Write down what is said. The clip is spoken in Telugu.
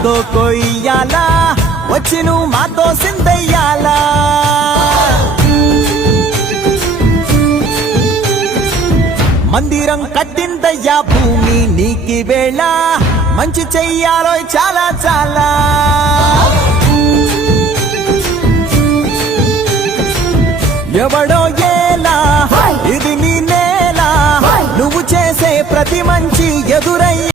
మాతో కొయ్యాలా వచ్చి నువ్వు మాతో సిందయ్యాలా మందిరం కట్టిందయ్యా భూమి నీకి వేళ మంచి చెయ్యాలో చాలా చాలా ఎవడో ఏలా ఇది నీ నేల నువ్వు చేసే ప్రతి మంచి ఎదురై